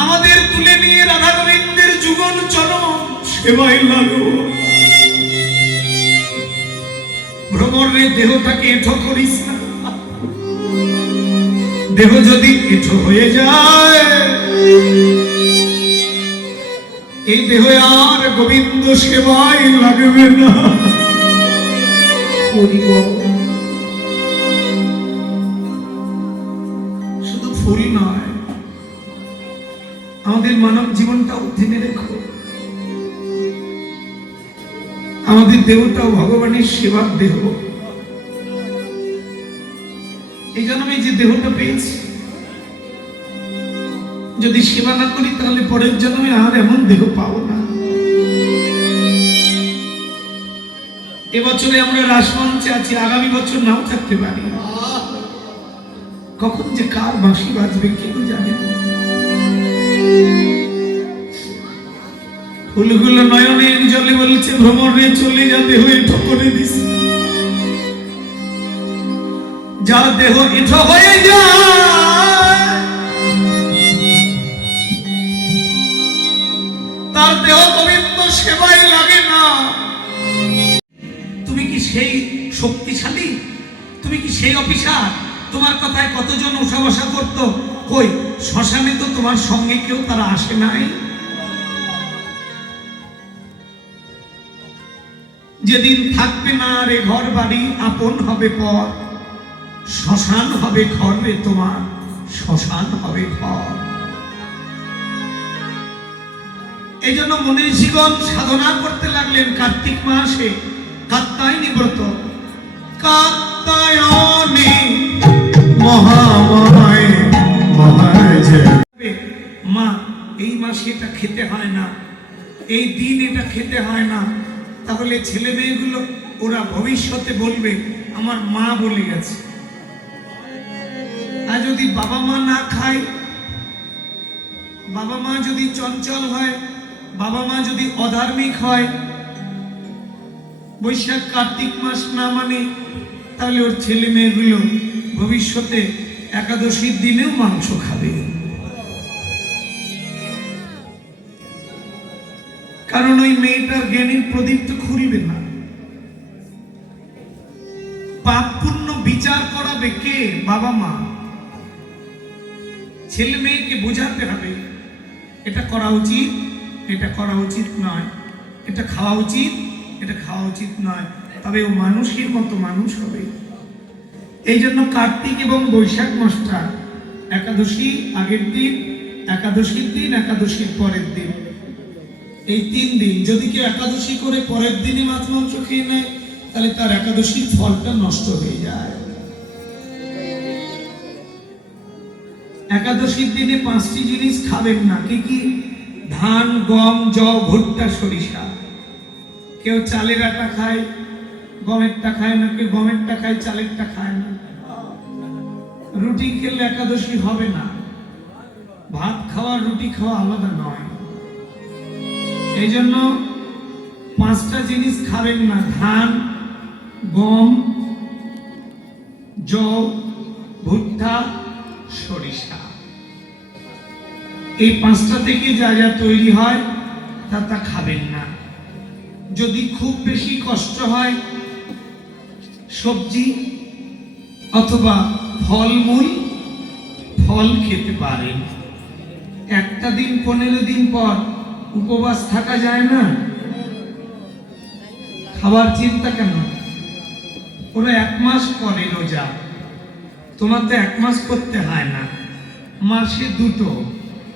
আমাদের তুলে নিয়ে রাধা গোবিন্দের যুগল চরণ সেবায় লাগো ভ্রমণের দেহটাকে এঠো করিস না দেহ যদি এঠো হয়ে যায় এই দেহ আর গোবিন্দ সেবায় লাগবে না। আমাদের মানব জীবনটাও থেমে রেখো আমাদের দেহটাও ভগবানের সেবার দেহ। এই জন্য আমি যে দেহটা পেয়েছি, যদি সেবা না করি, তাহলে পরের জন্মে আর এমন দেহ পাবো না। এবছরে আমরা রাসমঞ্চে আছি, আগামী বছর নাও থাকতে পারি। কখন যে কার বাঁশি বাজবে কেউ জানে। না। ফুলগুলো নয়নের জলে বলছে, ভ্রমণে চলে যা দেহ এঠো করে দিস যা দেহ এঠো হয়ে যায়, তার দেহ গোবিন্দ সেবাই লাগে না। তুমি কি সেই শক্তিশালী? তুমি কি সেই অফিসার? তোমার কথায় কতজন উঠা বসা করতো? কই? শ্মশানে তো তোমার সঙ্গে কেউ তারা আসে নাই। যেদিন থাকবে না রে ঘর বাড়ি আপন হবে পর। শ্মশান হবে ঘর রে তোমার, শ্মশান হবে ঘর। এই জন্য মনীষীগণ সাধনা করতে লাগলেন কার্তিক মাসে। কাত্তায়নী ব্রত কাত্তায়নী মহামায় মাসে এটা খেতে হয় না। এই দিন এটা খেতে হয় না। তাহলে ছেলে মেয়েগুলো ওরা ভবিষ্যতে বলবে, আমার মা বলে গেছে। আর যদি বাবা মা না খায়, বাবা মা যদি চঞ্চল হয়, বাবা মা যদি অধার্মিক হয়, বৈশাখ কার্তিক মাস না মানে তাহলে ওর ছেলে মেয়েগুলো ভবিষ্যতে একাদশীর দিনেও মাংস খাবে। কারণ ওই মেয়েটার জ্ঞানের প্রদীপ তো খুলবে না। পাপ পুণ্য বিচার করাবে কে? বাবা মা। ছেলে মেয়েকে বোঝাতে হবে, এটা করা উচিত, এটা করা উচিত নয়। এটা খাওয়া উচিত, এটা খাওয়া উচিত নয়। তবে ও মানুষের মতো মানুষ হবে। এই জন্য কার্তিক এবং বৈশাখ মাসটা একাদশী আগের দিন, একাদশীর দিন, একাদশীর পরের দিন। এই তিন দিন যদি কেউ একাদশী করে, পরের দিনই মাছ, মাংস খেয়ে নেয়, তাহলে তার একাদশীর ফলটা নষ্ট হয়ে যায়। একাদশীর দিনে পাঁচটি জিনিস খাবেন না। কি কি? ধান, গম, জব, ভুট্টা, সরিষা। কেউ চালের আটা খায়, গমেরটা খায় না, কেউ গমেরটা খায়, চালেরটা খায় না। রুটি খেলে একাদশী হবে না। ভাত খাওয়া, রুটি খাওয়া আলাদা নয়। এই জন্য পাঁচটা জিনিস খাবেন না। ধান, গম, জব, ভুট্টা, সরিষা। এই পাঁচটা থেকে যা যা তৈরি হয়, তা তা খাবেন না। যদি খুব বেশি কষ্ট হয়, সবজি অথবা ফলমূল, ফল খেতে পারেন। একটা দিন, পনেরো দিন পর উপবাস থাকা যায় না। খাবার চিন্তা কেন? ওরা এক মাস করে রোজা। তোমার তো এক মাস করতে হয় না। মাসে দুটো।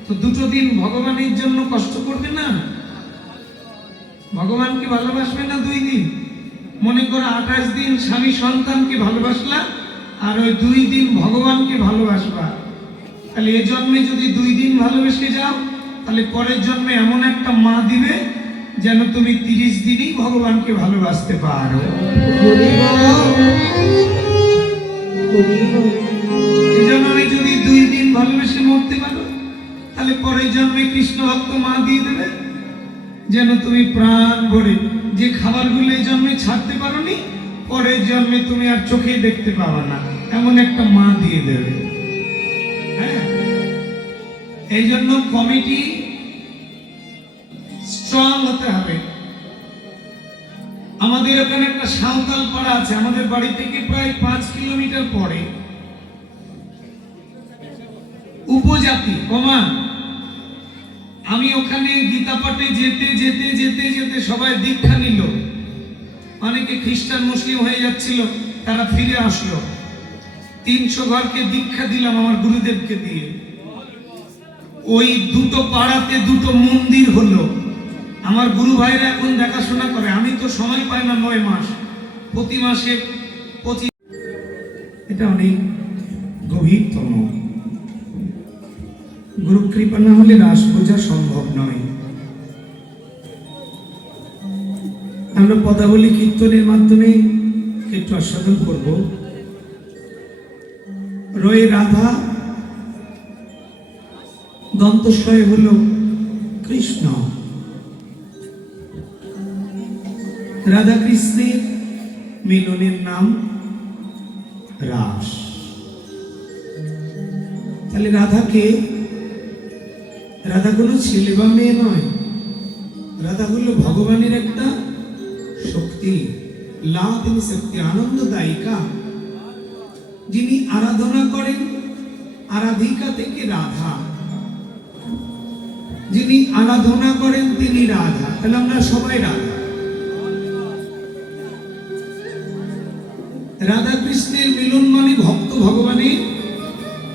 তো দুটো দিন ভগবানের জন্য কষ্ট করবে না? ভগবানকে ভালোবাসবে না দুই দিন? মনে করো আঠাশ দিন স্বামী সন্তানকে ভালোবাসলা, আর ওই দুই দিন ভগবানকে ভালোবাসবা। তাহলে এ জন্মে যদি দুই দিন ভালোবেসে যাও তাহলে পরের জন্মে এমন একটা মা দিবে যেন তুমি তিরিশ দিনই ভগবানকে ভালোবাসতে পারো। আমি যদি দুই দিন ভালোবেসে মরতে পারো, তাহলে পরের জন্মে কৃষ্ণ ভক্ত মা দিয়ে দেবে যেন তুমি প্রাণ ভরে যে খাবারগুলো এই জন্মে ছাড়তে পারোনি, পরের জন্মে তুমি আর চোখে দেখতে পাবা না। এমন একটা মা দিয়ে দেবে। হ্যাঁ? এই জন্য কমিটি স্ট্রং হতে হবে। আমাদের ওখানে একটা সাঁওতাল পাড়া আছে, আমাদের বাড়ি থেকে প্রায় পাঁচ কিলোমিটার পরে। উপজাতি, কমা। আমি ওখানে গীতা পাঠে যেতে যেতে যেতে যেতে সবাই দীক্ষা নিল। অনেকে খ্রিস্টান, মুসলিম হয়ে যাচ্ছিল, তারা ফিরে আসলো। তিনশো ঘরকে দীক্ষা দিলাম আমার গুরুদেবকে দিয়ে। ওই দুটো পাড়াতে দুটো মন্দির হলো। আমার গুরু ভাইরা এখন দেখাশোনা করে। আমি তো সময় পাই না নয় মাস। প্রতি মাসে এটা অনেক গভীরতম। গুরু কৃপা না হলে রাস বোঝা সম্ভব নয়। আমরা পদাবলী কীর্তনের মাধ্যমে একটু আস্বাদন করব। রয়ে রাধা দন্তস্বয় হল কৃষ্ণ। রাধা কৃষ্ণের মিলনের নাম রাস। তাহলে রাধাকে, রাধা কোনো ছেলে বা মেয়ে নয়, রাধা হলো ভগবানের একটা শক্তি লাভিনী শক্তি, আনন্দদায়িকা। যিনি আরাধনা করেন, আরাধিকা থেকে রাধা। যিনি আরাধনা করেন তিনি রাধা তাহলে আমরা সবাই রাধা রাধা কৃষ্ণের মিলন মানে ভক্ত ভগবানের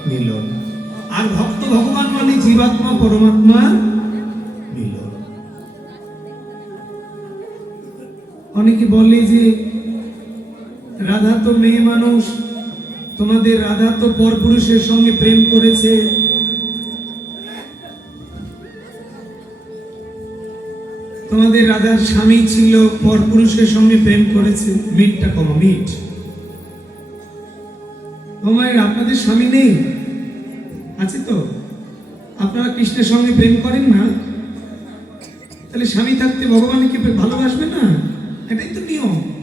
মিলন। আর ভক্ত ভগবান মানে জীবাত্মা, পরমাত্মা মিলন। অনেকে বলে যে, রাধা তো মেয়ে মানুষ, তোমাদের রাধা তো পরপুরুষের সঙ্গে প্রেম করেছে। তোমাদের রাজার স্বামী ছিল, পরপুরুষের সঙ্গে প্রেম করেছে। মিটটা কমা, মিট। তোমার আপনাদের স্বামী নেই? আছে তো? আপনারা কৃষ্ণের সঙ্গে প্রেম করেন না? তাহলে স্বামী থাকতে ভগবান ভগবানকে ভালোবাসবে না? এটাই তো নিয়ম।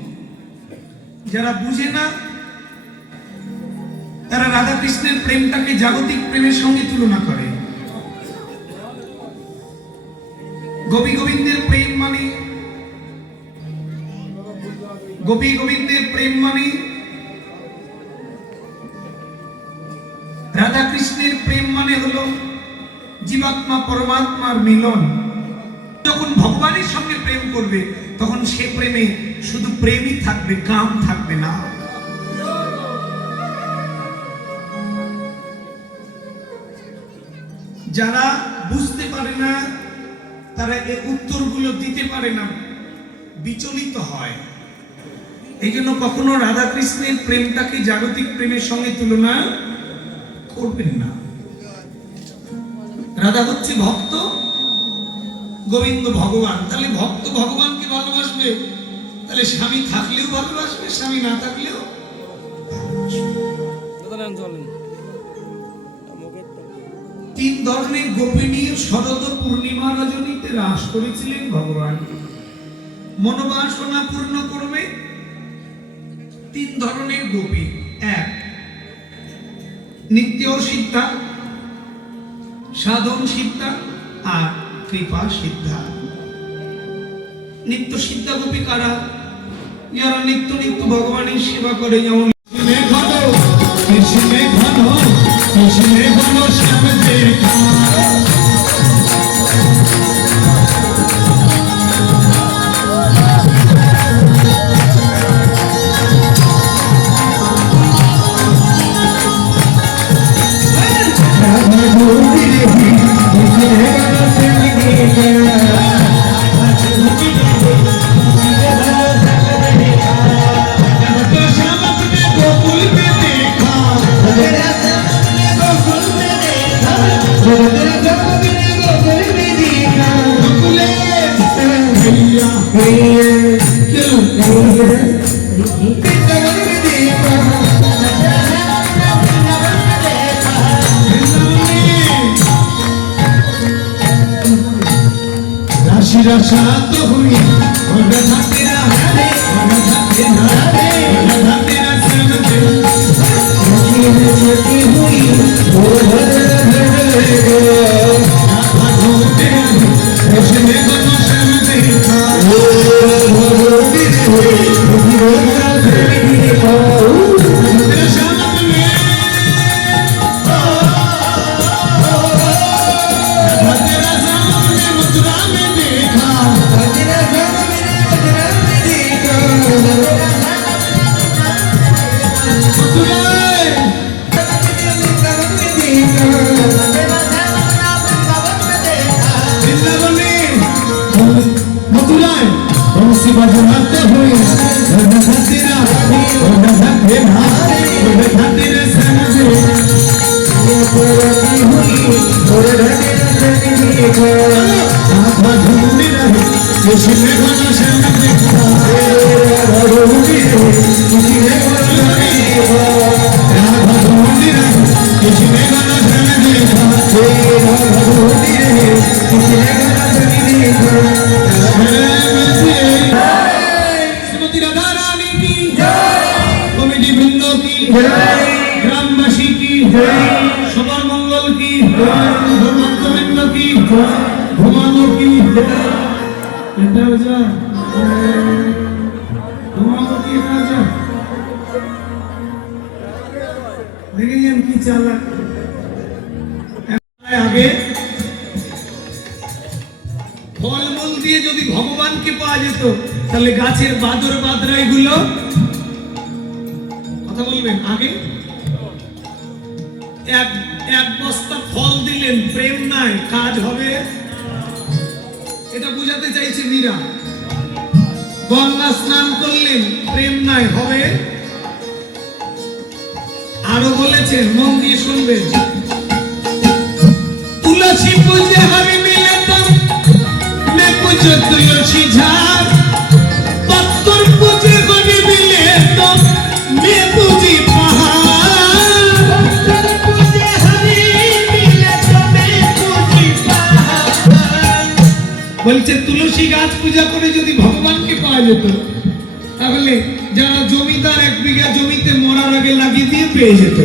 যারা বুঝে না, তারা রাধা কৃষ্ণের প্রেমটাকে জাগতিক প্রেমের সঙ্গে তুলনা করে। গোপী গোবিন্দের প্রেম মানে? গোপী গোবিন্দের প্রেম মানে? রাধা কৃষ্ণের প্রেম মানে হলো জীবাত্মা পরমাত্মার মিলন। যখন ভগবানের সঙ্গে প্রেম করবে, তখন সে প্রেমে শুধু প্রেমই থাকবে, কাম থাকবে না। যারা বুঝতে পারে না তারা এই উত্তরগুলো দিতে পারে না। বিচলিত হয়। এই জন্য কখনো রাধা কৃষ্ণের প্রেমটাকে জাগতিক প্রেমের সঙ্গে তুলনা করবেন না। রাধা হচ্ছে ভক্ত, গোবিন্দ ভগবান। তাহলে ভক্ত ভগবানকে ভালোবাসবে? তাহলে স্বামী থাকলেও ভালোবাসবে, স্বামী না থাকলেও মুখের তিন ধরনের গোপিনী শরদ পূর্ণিমা রজনীতে রাস করেছিলেন ভগবান। মনোবাসনা পূর্ণ করবে তিন ধরনের গোপী। এক, নিত্য সিদ্ধা, সাধন সিদ্ধা আর কৃপা সিদ্ধা। নিত্য সিদ্ধা গোপী কারা? যারা নিত্য নিত্য ভগবানের সেবা করে, যেমন কৃষ্ণে ঘন রাশি রাশাত হুই ওরা থাকতে না হারে ওরা থাকতে না হারে ওরা থাকতে না শ্রমতে রাশি রাশাত হুই ওরা থাকতে না রাধা ঢুকতে রাধে কৃষ্ণে ঘন শ্যাম দেখা तेरे মথুরায় বংশী বাজে মারতে হয়ে। ওটা খাতিরা ওটা খাতে ভাতে ওটা খাতিরে সাজে আধা ঢুকুনি রাহে কৃষ্ণে ঘন শ্যামে দেখা ঢুকুনি রাহে কৃষ্ণে ঘন শ্যামে দেখা রাধা ঢুকুনি রাহে কৃষ্ণে ঘন শ্যামে দেখা রাধা ঢুকুনি রাহে কৃষ্ণে গ্রামবাসী কি সবার মঙ্গল কি ভক্তবৃন্দ কি ঘুমানো কি এটা যা ঘুমানো কি এটা যা দেখেছেন কি চালাক যেত তাহলে গাছের বাদর বাদরা এগুলো কথা বলবেন? আগে? এক এক বস্তা ফল দিলেন, প্রেম নাই, কাজ হবে। এটা বুঝাতে চাইছে মীরা। গঙ্গা স্নান করলেন, প্রেম নাই, হবে? আরও বলেছেন, মন দিয়ে শুনবেন। তুলসী পুজো তো বলছে তুলসী গাছ পূজা করে যদি ভগবানকে পাওয়া যেত তাহলে যারা জমিদার এক বিঘা জমিতে মরার আগে লাগিয়ে দিয়ে পেয়ে যেত।